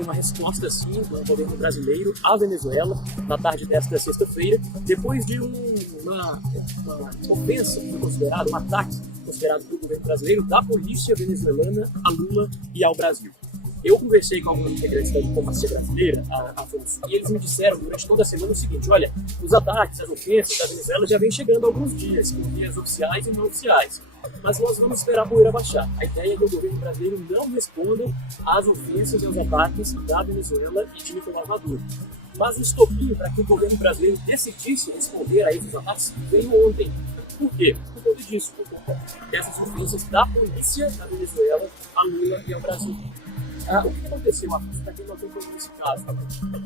uma resposta, sim, do governo brasileiro à Venezuela na tarde desta sexta-feira, depois de uma ofensa, que foi considerado um ataque considerado pelo governo brasileiro da polícia venezuelana a Lula e ao Brasil. Eu conversei com alguns integrantes da diplomacia brasileira, Afonso, e eles me disseram durante toda a semana o seguinte: olha, os ataques, as ofensas da Venezuela já vêm chegando há alguns dias, por vias oficiais e não oficiais. Mas nós vamos esperar a poeira baixar. A ideia é que o governo brasileiro não responda às ofensas e aos ataques da Venezuela e de Nicolás Maduro. Mas o estopim para que o governo brasileiro decidisse responder a esses ataques veio ontem. Por quê? Por conta disso, por conta dessas ofensas da polícia da Venezuela a Lula e ao Brasil. O que aconteceu, Afonso, para quem não acompanhou nesse caso?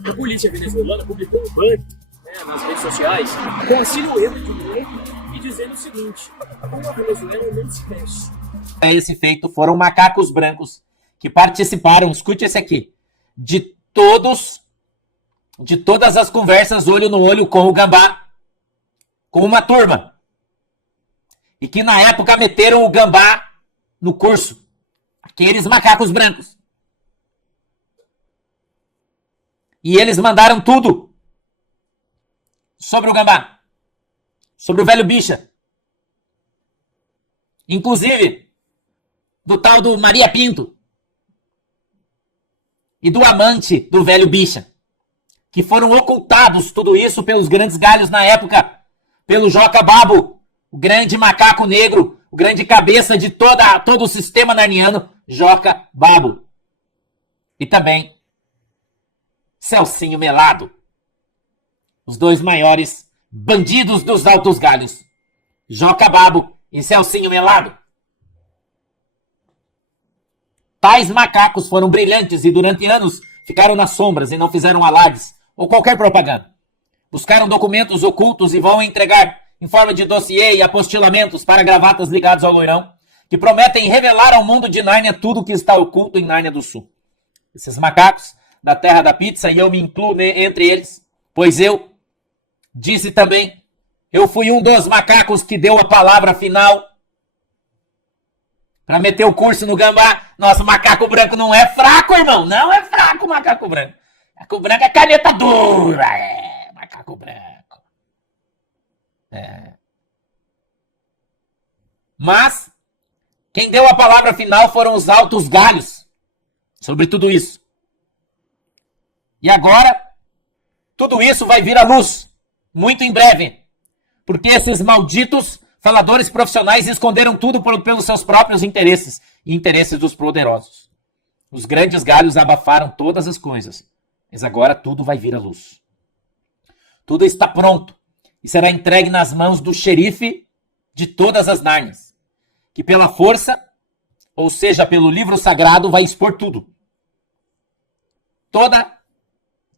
A polícia venezuelana publicou um banner nas redes sociais com a silhueta de Lula e dizendo o seguinte: como a Venezuela não se mexe. Esse feito foram macacos brancos que participaram, escute esse aqui, de todas as conversas olho no olho com o Gambá, com uma turma. E que na época meteram o Gambá no curso. Aqueles macacos brancos. E eles mandaram tudo sobre o Gambá, sobre o velho bicha. Inclusive, do tal do Maria Pinto e do amante do velho bicha, que foram ocultados tudo isso pelos grandes galhos na época, pelo Joca Babo, o grande macaco negro, o grande cabeça de todo o sistema narniano, Joca Babo. E também Celcinho Melado. Os dois maiores bandidos dos altos galhos. Joca Babo e Celcinho Melado. Tais macacos foram brilhantes e durante anos ficaram nas sombras e não fizeram alardes ou qualquer propaganda. Buscaram documentos ocultos e vão entregar em forma de dossiê e apostilamentos para gravatas ligados ao loirão, que prometem revelar ao mundo de Nárnia tudo o que está oculto em Nárnia do Sul. Esses macacos da terra da pizza, e eu me incluo entre eles, pois eu disse também, eu fui um dos macacos que deu a palavra final para meter o curso no Gambá. Nosso macaco branco não é fraco, irmão, não é fraco o macaco branco. Macaco branco é caneta dura, macaco branco. Mas quem deu a palavra final foram os altos galhos sobre tudo isso. E agora, tudo isso vai vir à luz, muito em breve, porque esses malditos faladores profissionais esconderam tudo pelos seus próprios interesses e interesses dos poderosos. Os grandes galhos abafaram todas as coisas, mas agora tudo vai vir à luz. Tudo está pronto e será entregue nas mãos do xerife de todas as Nárnias, que pela força, ou seja, pelo livro sagrado, vai expor tudo.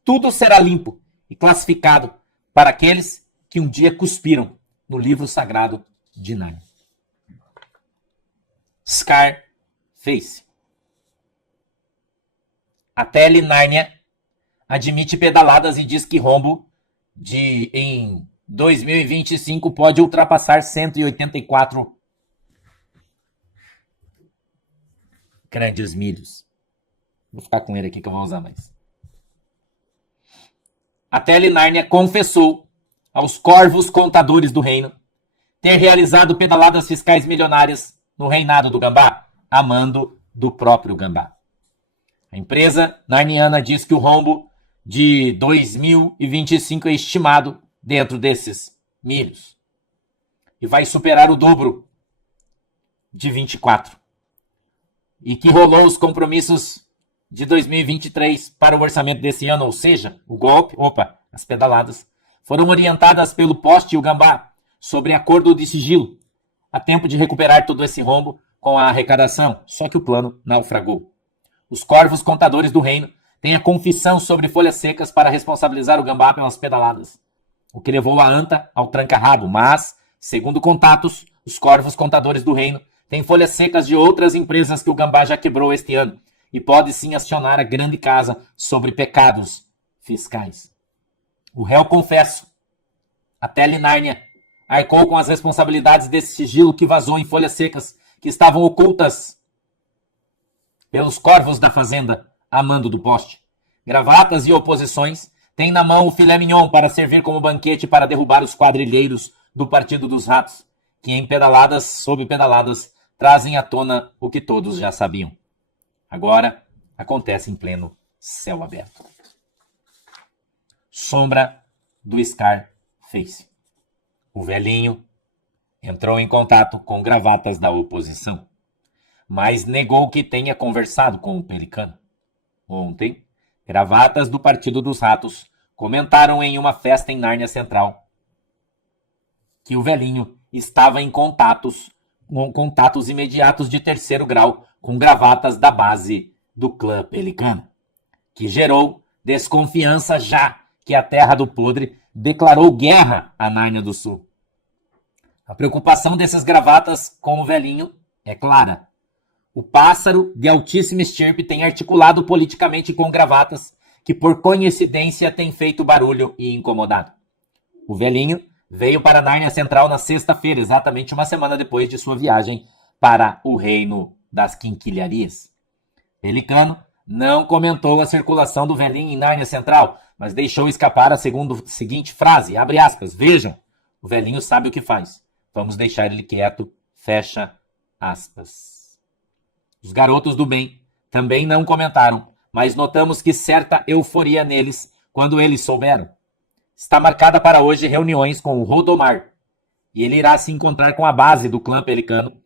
Tudo será limpo e classificado para aqueles que um dia cuspiram no livro sagrado de Nárnia. Scarface. A Tele Nárnia admite pedaladas e diz que rombo em 2025 pode ultrapassar 184 grandes milhos. Vou ficar com ele aqui que eu vou usar mais. A Tele Nárnia confessou aos corvos contadores do reino ter realizado pedaladas fiscais milionárias no reinado do Gambá, a mando do próprio Gambá. A empresa narniana diz que o rombo de 2025 é estimado dentro desses milhos e vai superar o dobro de 24. E que rolou os compromissos de 2023 para o orçamento desse ano, ou seja, as pedaladas, foram orientadas pelo Poste e o Gambá sobre acordo de sigilo, a tempo de recuperar todo esse rombo com a arrecadação, só que o plano naufragou. Os corvos contadores do reino têm a confissão sobre folhas secas para responsabilizar o Gambá pelas pedaladas, o que levou a anta ao tranca-rabo, mas, segundo contatos, os corvos contadores do reino têm folhas secas de outras empresas que o Gambá já quebrou este ano, e pode sim acionar a grande casa sobre pecados fiscais. O réu confesso, a Tele Nárnia, arcou com as responsabilidades desse sigilo que vazou em folhas secas que estavam ocultas pelos corvos da fazenda a mando do poste. Gravatas e oposições têm na mão o filé mignon para servir como banquete para derrubar os quadrilheiros do Partido dos Ratos, que em pedaladas sobre pedaladas trazem à tona o que todos já sabiam. Agora acontece em pleno céu aberto. Sombra do Scarface. O velhinho entrou em contato com gravatas da oposição, mas negou que tenha conversado com o Pelicano. Ontem, gravatas do Partido dos Ratos comentaram em uma festa em Nárnia Central que o velhinho estava em contatos imediatos de terceiro grau com gravatas da base do clã Pelicano, que gerou desconfiança já que a Terra do Podre declarou guerra à Nárnia do Sul. A preocupação dessas gravatas com o velhinho é clara. O pássaro de altíssima estirpe tem articulado politicamente com gravatas que, por coincidência, tem feito barulho e incomodado. O velhinho veio para Nárnia Central na sexta-feira, exatamente uma semana depois de sua viagem para o reino das quinquilharias. Pelicano não comentou a circulação do velhinho em Nárnia Central, mas deixou escapar a seguinte frase, abre aspas, vejam, o velhinho sabe o que faz. Vamos deixar ele quieto, fecha aspas. Os garotos do bem também não comentaram, mas notamos que certa euforia neles quando eles souberam. Está marcada para hoje reuniões com o Rodomar, e ele irá se encontrar com a base do clã Pelicano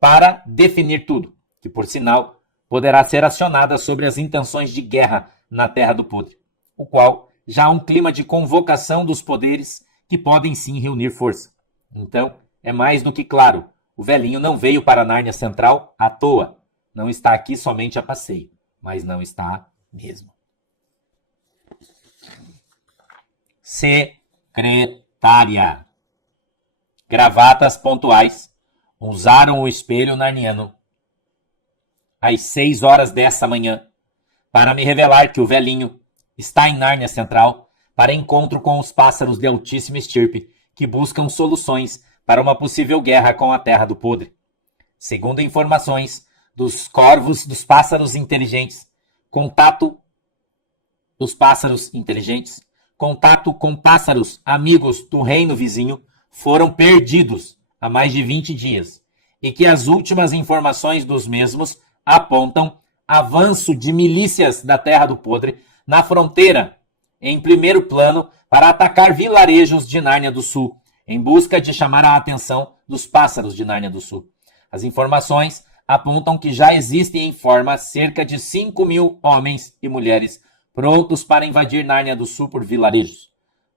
para definir tudo, que por sinal poderá ser acionada sobre as intenções de guerra na Terra do Podre, o qual já há um clima de convocação dos poderes que podem sim reunir força. Então, é mais do que claro, o velhinho não veio para Nárnia Central à toa. Não está aqui somente a passeio, mas não está mesmo. Secretária. Gravatas pontuais usaram o espelho narniano às 6 horas dessa manhã para me revelar que o velhinho está em Nárnia Central para encontro com os pássaros de altíssima estirpe que buscam soluções para uma possível guerra com a Terra do Podre. Segundo informações dos corvos dos pássaros inteligentes, contato com pássaros amigos do reino vizinho foram perdidos há mais de 20 dias e que as últimas informações dos mesmos apontam avanço de milícias da Terra do Podre na fronteira, em primeiro plano, para atacar vilarejos de Nárnia do Sul, em busca de chamar a atenção dos pássaros de Nárnia do Sul. As informações apontam que já existem em forma cerca de 5.000 homens e mulheres prontos para invadir Nárnia do Sul por vilarejos,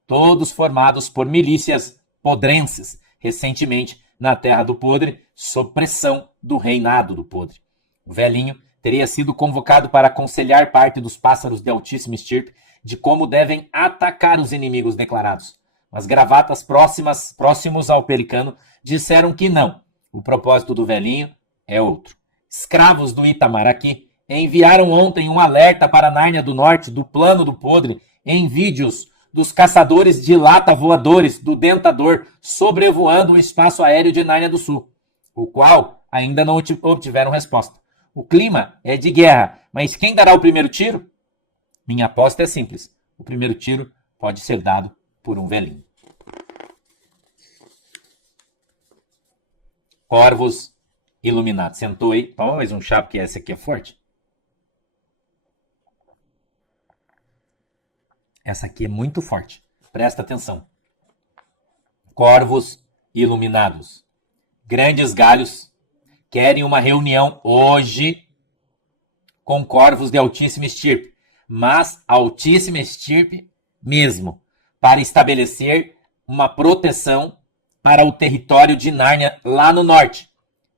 todos formados por milícias podrenses, recentemente na Terra do Podre, sob pressão do reinado do Podre. O velhinho teria sido convocado para aconselhar parte dos pássaros de altíssima estirpe de como devem atacar os inimigos declarados. Mas gravatas próximos ao Pelicano disseram que não. O propósito do velhinho é outro. Escravos do Itamaraqui enviaram ontem um alerta para Nárnia do Norte do plano do Podre em vídeos dos caçadores de lata voadores do Dentador sobrevoando o espaço aéreo de Nárnia do Sul, o qual ainda não obtiveram resposta. O clima é de guerra, mas quem dará o primeiro tiro? Minha aposta é simples. O primeiro tiro pode ser dado por um velhinho. Corvos iluminados. Sentou aí. Toma mais um chá, porque essa aqui é forte. Essa aqui é muito forte. Presta atenção. Corvos iluminados. Grandes galhos querem uma reunião hoje com corvos de altíssima estirpe. Mas altíssima estirpe mesmo, para estabelecer uma proteção para o território de Nárnia lá no norte.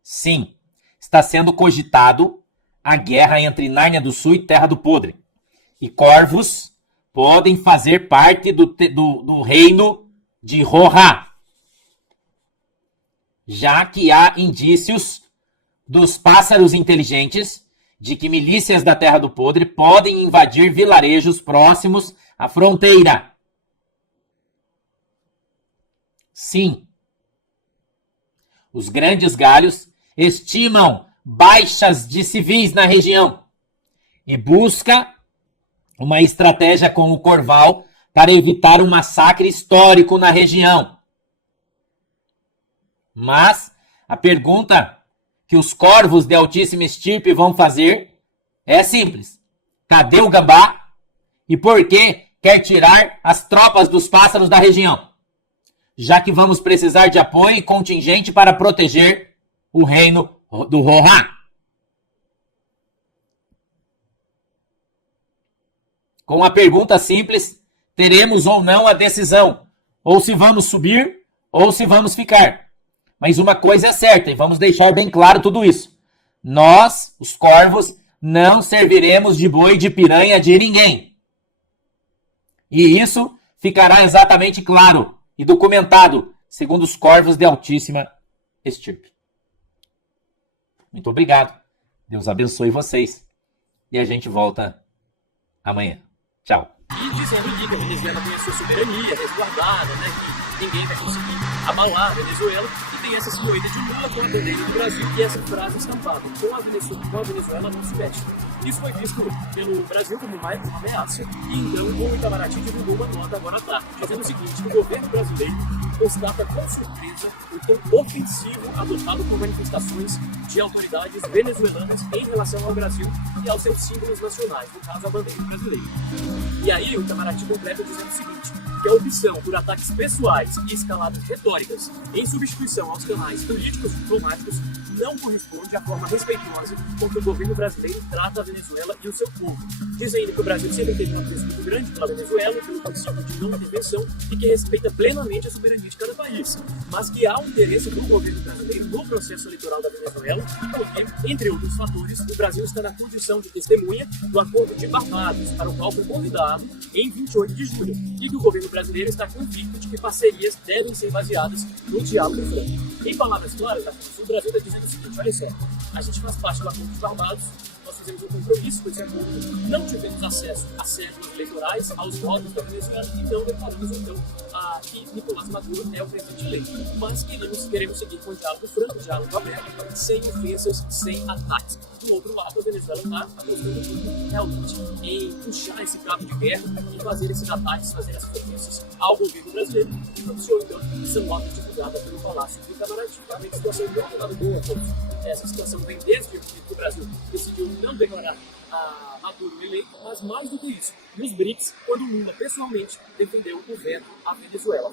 Sim, está sendo cogitado a guerra entre Nárnia do Sul e Terra do Podre. E corvos podem fazer parte do reino de Roha, já que há indícios dos pássaros inteligentes de que milícias da Terra do Podre podem invadir vilarejos próximos à fronteira. Sim. Os grandes galhos estimam baixas de civis na região e busca uma estratégia com o Corval para evitar um massacre histórico na região. Mas a pergunta que os corvos de altíssima estirpe vão fazer é simples. Cadê o gambá? E por que quer tirar as tropas dos pássaros da região? Já que vamos precisar de apoio e contingente para proteger o reino do Rohan. Com uma pergunta simples, teremos ou não a decisão. Ou se vamos subir, ou se vamos ficar. Mas uma coisa é certa, e vamos deixar bem claro tudo isso. Nós, os corvos, não serviremos de boi de piranha de ninguém. E isso ficará exatamente claro e documentado, segundo os corvos de altíssima estirpe. Muito obrigado. Deus abençoe vocês. E a gente volta amanhã. Tchau. E dizendo aqui que a Venezuela tem a sua soberania resguardada, né? Que ninguém vai conseguir abalar a Venezuela. E tem essa silhueta de Lula com a bandeira do Brasil e essa frase estampada: com a Venezuela não se mexe. Isso foi visto pelo Brasil como uma ameaça. E então o Itamaraty divulgou uma nota agora à tarde, dizendo o seguinte: o governo brasileiro constata com surpresa o tom ofensivo adotado por manifestações de autoridades venezuelanas em relação ao Brasil e aos seus símbolos nacionais, no caso a bandeira brasileira. E aí o Itamaraty completa dizendo o seguinte: que a opção por ataques pessoais e escaladas retóricas em substituição aos canais políticos e diplomáticos não corresponde à forma respeitosa com que o governo brasileiro trata a Venezuela e o seu povo. Diz ainda que o Brasil sempre teve um apreço muito grande pela Venezuela, pelo princípio de não intervenção e que respeita plenamente a soberania de cada país, mas que há um interesse do governo brasileiro no processo eleitoral da Venezuela, porque, entre outros fatores, o Brasil está na condição de testemunha do Acordo de Barbados, para o qual foi convidado em 28 de julho, e que o governo brasileiro está convicto de que parcerias devem ser baseadas no diálogo franco. Em palavras claras, o Brasil está dizendo o seguinte: olha só, a gente faz parte do Acordo de Barbados, nós fizemos um compromisso com esse acordo, não tivemos acesso a cédulas eleitorais, aos votos da Venezuela, e não declaramos então que Nicolás Maduro é o presidente eleito. Mas queremos seguir com o diálogo franco, diálogo aberto, sem ofensas, sem ataques. Do outro lado, a Venezuela está apostando tudo realmente em puxar esse cabo de guerra e fazer esses ataques, fazer essas ofensas ao governo brasileiro. E anunciou então essa nota divulgada pelo Palácio do Itamaraty. A situação não é nada boa, todos. Essa situação vem desde que o Brasil decidiu não declarar a Maduro eleito, mas mais do que isso, nos BRICS, quando Lula pessoalmente defendeu o veto à Venezuela.